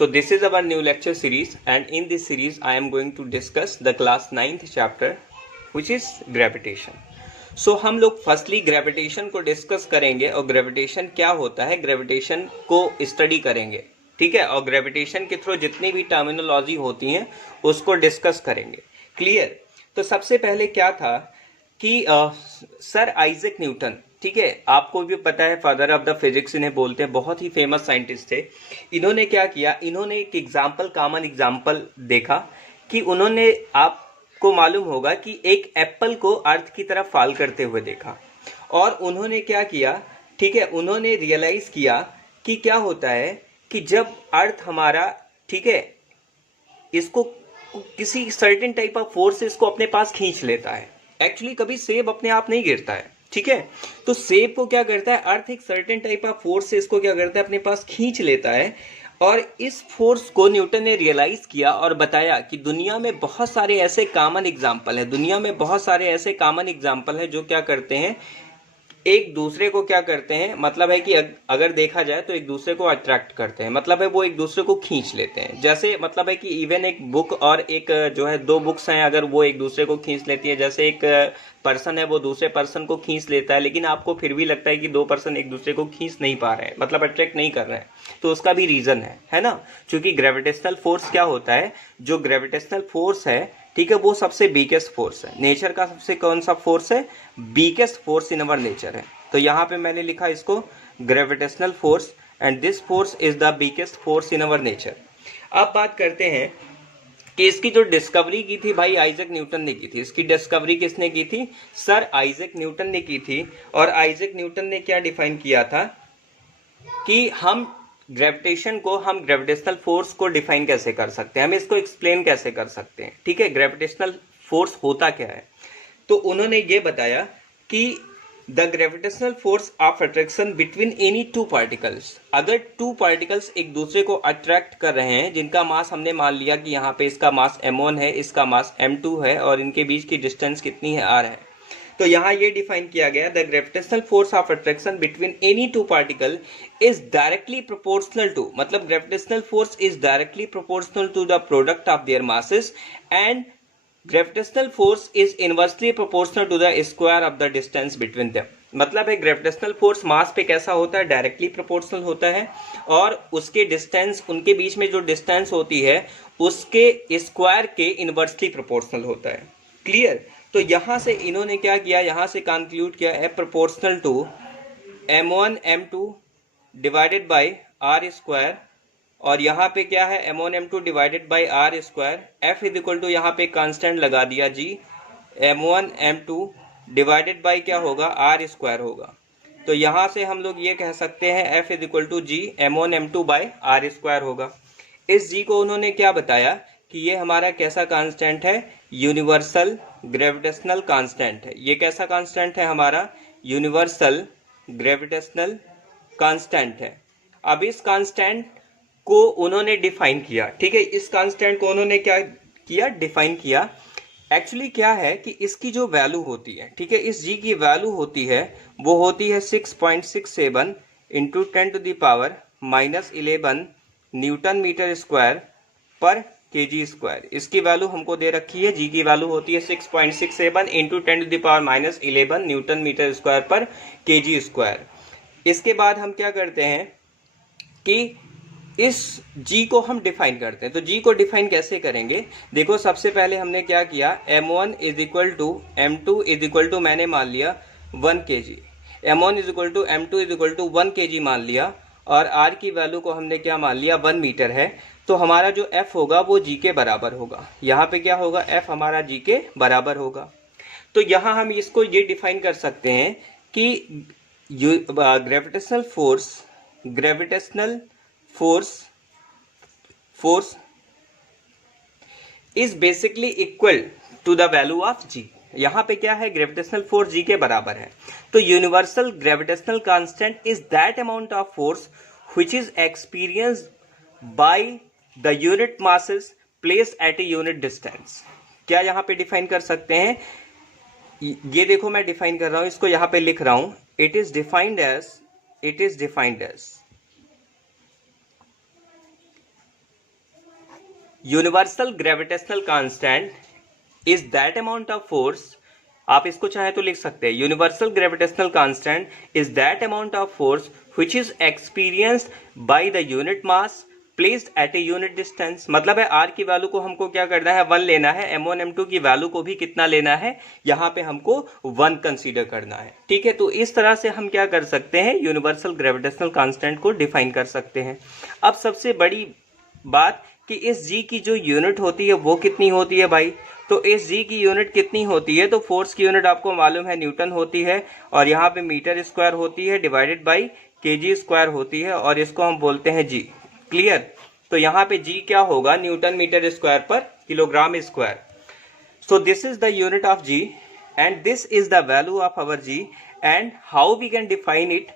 So this is our new lecture series, and in this series I am going to discuss the class 9th chapter which is gravitation. So हम लोग firstly gravitation को discuss करेंगे और gravitation क्या होता है, gravitation को study करेंगे, ठीक है, और ग्रेविटेशन के थ्रू जितनी भी टर्मिनोलॉजी होती हैं उसको डिस्कस करेंगे। क्लियर? तो सबसे पहले क्या था कि सर आइजैक न्यूटन, ठीक है, आपको भी पता है फादर ऑफ द फिजिक्स इन्हें बोलते हैं, बहुत ही फेमस साइंटिस्ट थे। इन्होंने क्या किया, इन्होंने एक एग्जाम्पल, कॉमन एग्जाम्पल देखा कि उन्होंने, आपको मालूम होगा कि एक एप्पल को अर्थ की तरफ फॉल करते हुए देखा, और उन्होंने क्या किया, ठीक है, उन्होंने रियलाइज किया कि क्या होता है कि जब अर्थ हमारा, ठीक है, इसको किसी सर्टेन टाइप ऑफ फोर्स इसको अपने पास खींच लेता है। एक्चुअली कभी सेब अपने आप नहीं गिरता है, ठीक है, तो सेब को क्या करता है, अर्थ एक सर्टेन टाइप ऑफ फोर्स से इसको क्या करता है, अपने पास खींच लेता है। और इस फोर्स को न्यूटन ने रियलाइज किया और बताया कि दुनिया में बहुत सारे ऐसे कॉमन एग्जाम्पल है, दुनिया में बहुत सारे ऐसे कॉमन एग्जाम्पल है जो क्या करते हैं, एक दूसरे को क्या करते हैं, मतलब है कि अगर देखा जाए तो एक दूसरे को अट्रैक्ट करते हैं, मतलब है वो एक दूसरे को खींच लेते हैं। जैसे मतलब है कि इवन एक बुक और एक जो है, दो बुक्स हैं, अगर वो एक दूसरे को खींच लेती है, जैसे एक पर्सन है वो दूसरे पर्सन को खींच लेता है, लेकिन आपको फिर भी लगता है कि दो पर्सन एक दूसरे को खींच नहीं पा रहे हैं, मतलब अट्रैक्ट नहीं कर रहे हैं, तो उसका भी रीजन है ना, क्योंकि ग्रेविटेशनल फोर्स क्या होता है, जो ग्रेविटेशनल फोर्स है, ठीक है, वो सबसे वीकेस्ट फोर्स है, नेचर का सबसे कौन सा फोर्स है, weakest force in our nature है। तो यहाँ पे मैंने लिखा इसको gravitational force, and this force is the weakest force in our nature. अब बात करते हैं कि इसकी जो डिस्कवरी की थी भाई आइजैक न्यूटन ने की थी। इसकी डिस्कवरी किसने की थी, सर आइजैक न्यूटन ने की थी। और आइजैक न्यूटन ने क्या डिफाइन किया था कि हम ग्रेविटेशन को, हम ग्रेविटेशनल फोर्स को डिफाइन कैसे कर सकते हैं, हम इसको एक्सप्लेन कैसे कर सकते हैं, ठीक है, ग्रेविटेशनल फोर्स होता क्या है। तो उन्होंने ये बताया कि the gravitational force of attraction between any two particles, अगर टू पार्टिकल्स एक दूसरे को अट्रैक्ट कर रहे हैं, जिनका मास हमने मान लिया कि यहाँ पे इसका मास m1 है, इसका मास m2 है, और इनके बीच की डिस्टेंस कितनी है, r है, तो यहाँ ये डिफाइन किया गया, the gravitational force of attraction between any two particle is directly proportional to, मतलब gravitational force is directly proportional to the product of their masses, and gravitational force is inversely proportional to the square of the distance between them. मतलब है gravitational force mass पे कैसा होता है, directly proportional होता है, और उसके डिस्टेंस, उनके बीच में जो डिस्टेंस होती है उसके स्क्वायर के इनवर्सली प्रोपोर्शनल होता है। क्लियर? तो यहां से इन्होंने क्या किया, यहां से कंक्लूड किया है proportional to m1 m2 divided by r square, और यहाँ पे क्या है m1 m2 divided by r square, f is equal to यहाँ पे कांस्टेंट लगा दिया g, m1 m2 divided bye क्या होगा, r स्क्वायर होगा। तो यहाँ से हम लोग ये कह सकते हैं f is equal to g m1 m2 by r square होगा। इस g को उन्होंने क्या बताया कि ये हमारा कैसा कांस्टेंट है, यूनिवर्सल ग्रेविटेशनल कांस्टेंट है। ये कैसा कांस्टेंट है, हमारा यूनिवर्सल ग्रेविटेशनल कांस्टेंट है। अब इस कांस्टेंट को उन्होंने डिफाइन किया, ठीक है, इस कांस्टेंट को उन्होंने क्या किया, डिफाइन किया। एक्चुअली क्या है कि इसकी जो वैल्यू होती है, ठीक है, इस जी की वैल्यू होती है, वो होती है 6.67 into 10 to the power -11 newton metre square per kg square. इसकी वैल्यू हमको दे रखी है, जी की वैल्यू होती है 6.67 into 10 to the power -11 newton metre square per kg square. इसके बाद हम क्या करते हैं कि इस g को हम डिफाइन करते हैं। तो g को डिफाइन कैसे करेंगे, देखो सबसे पहले हमने क्या किया, m1 is equal to m2 is equal to, मैंने मान लिया 1 kg, m1 is equal to m2 is equal to 1 kg मान लिया, और r की वैल्यू को हमने क्या मान लिया, 1 मीटर है। तो हमारा जो f होगा वो g के बराबर होगा, यहाँ पे क्या होगा, f हमारा g के बराबर होगा। तो यहाँ हम इसको ये डिफाइन कर सकते हैं कि gravitational force is basically equal to the value of g। यहाँ पे क्या है, ग्रेविटेशनल फोर्स g के बराबर है। तो universal gravitational constant is that amount of force which is experienced by the unit masses placed at a unit distance. क्या यहाँ पे डिफाइन कर सकते हैं, ये देखो मैं डिफाइन कर रहा हूं, इसको यहाँ पे लिख रहा हूं, it is defined as universal gravitational constant is that amount of force, आप इसको चाहे तो लिख सकते हैं, universal gravitational constant is that amount of force which is experienced by the unit mass placed at a unit distance. मतलब है are की वैल्यू को हमको क्या करना है, 1 लेना है, m1 m2 की वैल्यू को भी कितना लेना है, यहाँ पे हमको 1 कंसीडर करना है। ठीक है, तो इस तरह से हम क्या कर सकते हैं, यूनिवर्सल ग्रेविटेशनल कांस्टेंट को डिफाइन कर सकते हैं। अब सबसे बड़ी बात कि इस जी की जो यूनिट होती है वो कितनी होती है भाई, तो इस जी की यूनिट कितनी होती है, तो फोर्स की यूनिट आपको मालूम है न्यूटन होती है, और यहाँ पे मीटर स्क्वायर होती है डिवाइडेड बाई केजी स्क्वायर होती है, और इसको हम बोलते हैं जी। क्लियर, तो यहाँ पे जी क्या होगा, newton metre square per kilogram square. So this is the unit of G and this is the value of our G and how we can define it.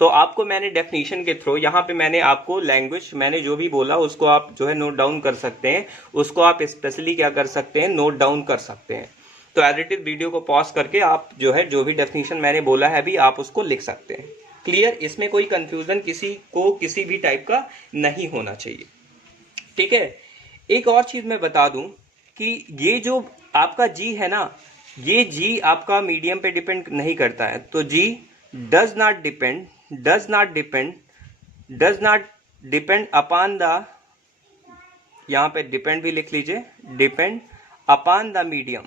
तो आपको मैंने डेफिनेशन के थ्रू यहाँ पे मैंने आपको लैंग्वेज, मैंने जो भी बोला उसको आप जो है नोट डाउन कर सकते हैं, उसको आप स्पेशली क्या कर सकते हैं, नोट डाउन कर सकते हैं। तो एडिटेड वीडियो को पॉज करके आप जो है जो भी डेफिनेशन मैंने बोला है अभी आप उसको लिख सकते हैं। क्लियर, इसमें कोई कंफ्यूजन किसी को किसी भी टाइप का नहीं होना चाहिए। ठीक है, एक और चीज मैं बता दूं कि ये जो आपका जी है ना, ये जी आपका मीडियम पे डिपेंड नहीं करता है, तो g does not depend upon the, यहाँ पे डिपेंड भी लिख लीजिए, डिपेंड अपॉन द मीडियम,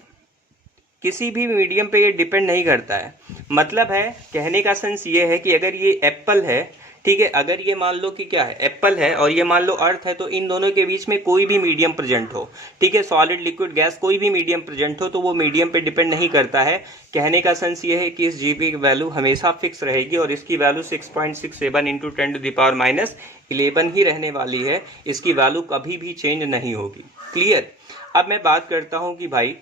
किसी भी मीडियम पे ये डिपेंड नहीं करता है। मतलब है कहने का सेंस ये है कि अगर ये एप्पल है, ठीक है, अगर ये मान लो कि क्या है, एप्पल है, और ये मान लो अर्थ है, तो इन दोनों के बीच में कोई भी मीडियम प्रेजेंट हो, ठीक है, सॉलिड लिक्विड गैस कोई भी मीडियम प्रेजेंट हो, तो वो मीडियम पे डिपेंड नहीं करता है। कहने का सेंस ये है कि इस जीपी की वैल्यू हमेशा फिक्स रहेगी, और इसकी वैल्यू 6.67 इंटू 10⁻⁻11 ही रहने वाली है, इसकी वैल्यू कभी भी चेंज नहीं होगी। क्लियर, अब मैं बात करता हूं कि भाई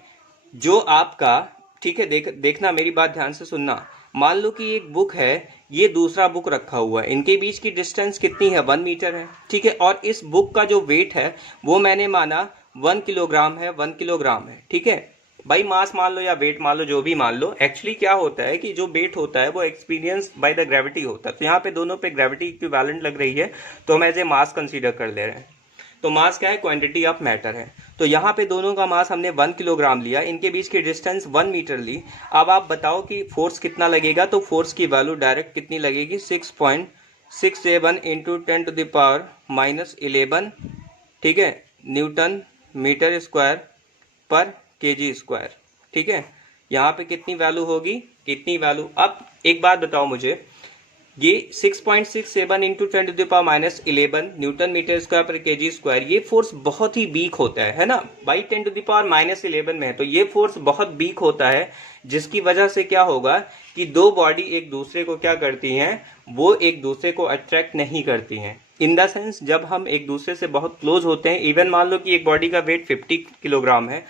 जो आपका, ठीक है, देखना मेरी बात ध्यान से सुनना, मान लो कि एक बुक है, ये दूसरा बुक रखा हुआ है, इनके बीच की डिस्टेंस कितनी है, 1 मीटर है। ठीक है, और इस बुक का जो वेट है वो मैंने माना 1 किलोग्राम है, 1 किलोग्राम है। ठीक है भाई, मास मान लो या वेट मान लो, जो भी मान लो, एक्चुअली क्या होता है कि जो वेट होता है वो एक्सपीरियंस बाय द ग्रेविटी होता है। तो यहाँ पे दोनों पे ग्रेविटी इक्विवेलेंट लग रही है, तो हम एज ए मास कंसीडर कर ले रहे हैं। तो मास क्या है, क्वांटिटी ऑफ मैटर है। तो यहाँ पे दोनों का मास हमने 1 किलोग्राम लिया, इनके बीच की डिस्टेंस 1 मीटर ली। अब आप बताओ कि फोर्स कितना लगेगा, तो फोर्स की वैल्यू डायरेक्ट कितनी लगेगी, 6.67 इंटू 10⁻⁻11, ठीक है, न्यूटन मीटर स्क्वायर पर केजी स्क्वायर। ठीक है, यहाँ पे कितनी वैल्यू होगी, कितनी वैल्यू। अब एक बात बताओ मुझे, ये 6.67 इंटू 10⁻⁻11 न्यूटन मीटर स्क्वायर पर केजी स्क्वायर, ये फोर्स बहुत ही वीक होता है ना, बाई 10⁻⁻11 में है, तो ये फोर्स बहुत वीक होता है, जिसकी वजह से क्या होगा कि दो बॉडी एक दूसरे को क्या करती हैं, वो एक दूसरे को अट्रैक्ट नहीं करती हैं। इन द सेंस जब हम एक दूसरे से बहुत क्लोज होते हैं, इवन मान लो कि एक बॉडी का वेट 50 किलोग्राम है,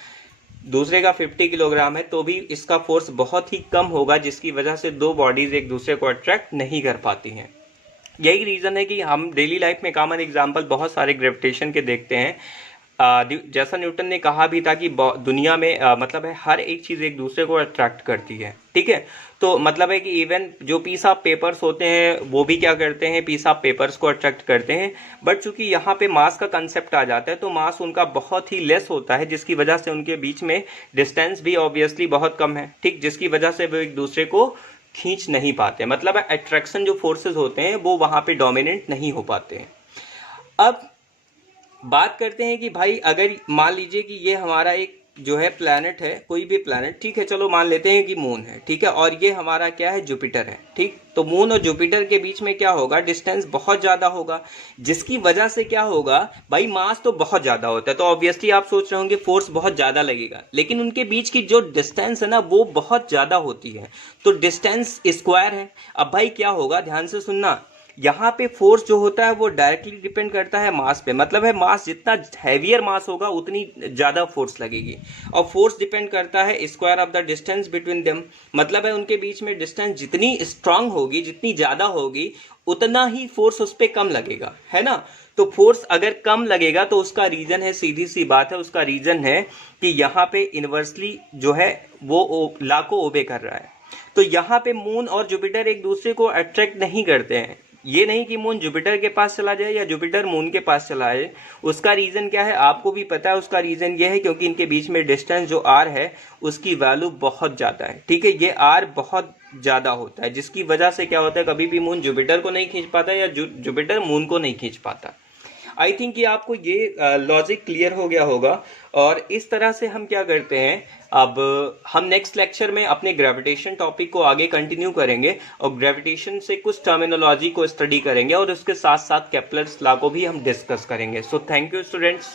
दूसरे का 50 किलोग्राम है, तो भी इसका फोर्स बहुत ही कम होगा, जिसकी वजह से दो बॉडीज एक दूसरे को अट्रैक्ट नहीं कर पाती हैं। यही रीजन है कि हम डेली लाइफ में कॉमन एग्जांपल बहुत सारे ग्रेविटेशन के देखते हैं। जैसा न्यूटन ने कहा भी था कि दुनिया में मतलब है हर एक चीज एक दूसरे को अट्रैक्ट करती है। ठीक है, तो मतलब है कि इवन जो पीस ऑफ पेपर्स होते हैं वो भी क्या करते हैं, पीस ऑफ पेपर्स को अट्रैक्ट करते हैं। बट चूंकि यहाँ पे मास का कंसेप्ट आ जाता है, तो मास उनका बहुत ही लेस होता है, जिसकी वजह से उनके बीच में डिस्टेंस भी ऑब्वियसली बहुत कम है। ठीक, जिसकी वजह से वो एक दूसरे को खींच नहीं पाते, मतलब अट्रैक्शन जो फोर्सेज होते हैं वो वहां पे डोमिनेट नहीं हो पाते हैं। अब बात करते हैं कि भाई अगर मान लीजिए कि ये हमारा एक जो है प्लैनेट है, कोई भी प्लैनेट, ठीक है, चलो मान लेते हैं कि मून है, ठीक है, और ये हमारा क्या है, जुपिटर है। ठीक, तो मून और जुपिटर के बीच में क्या होगा, डिस्टेंस बहुत ज्यादा होगा, जिसकी वजह से क्या होगा भाई, मास तो बहुत ज्यादा होता है, तो ऑब्वियसली आप सोच रहे होंगे फोर्स बहुत ज्यादा लगेगा, लेकिन उनके बीच की जो डिस्टेंस है ना वो बहुत ज्यादा होती है, तो डिस्टेंस स्क्वायर है। अब भाई क्या होगा, ध्यान से सुनना, यहाँ पे फोर्स जो होता है वो डायरेक्टली डिपेंड करता है मास पे, मतलब है मास जितना हैवियर मास होगा उतनी ज्यादा फोर्स लगेगी, और फोर्स डिपेंड करता है square of the distance between them, मतलब है उनके बीच में डिस्टेंस जितनी स्ट्रांग होगी, जितनी ज्यादा होगी, उतना ही फोर्स उस पर कम लगेगा, है ना। तो फोर्स अगर कम लगेगा तो उसका रीजन है, सीधी सी बात है, उसका रीजन है कि यहाँ पे इनवर्सली जो है वो लॉ को ओबे कर रहा है। तो यहाँ पे मून और जुपिटर एक दूसरे को अट्रैक्ट नहीं करते हैं, ये नहीं कि मून जुपिटर के पास चला जाए या जुपिटर मून के पास चला जाए। उसका रीजन क्या है आपको भी पता है, उसका रीजन ये है क्योंकि इनके बीच में डिस्टेंस जो आर है उसकी वैल्यू बहुत ज्यादा है, ठीक है, ये आर बहुत ज्यादा होता है, जिसकी वजह से क्या होता है कभी भी मून जुपिटर को नहीं खींच पाता या जुपिटर मून को नहीं खींच पाता। आई थिंक कि आपको ये लॉजिक क्लियर हो गया होगा। और इस तरह से हम क्या करते हैं, अब हम नेक्स्ट लेक्चर में अपने ग्रेविटेशन टॉपिक को आगे कंटिन्यू करेंगे और ग्रेविटेशन से कुछ टर्मिनोलॉजी को स्टडी करेंगे और उसके साथ साथ केप्लर्स लॉ को भी हम डिस्कस करेंगे। So thank you students.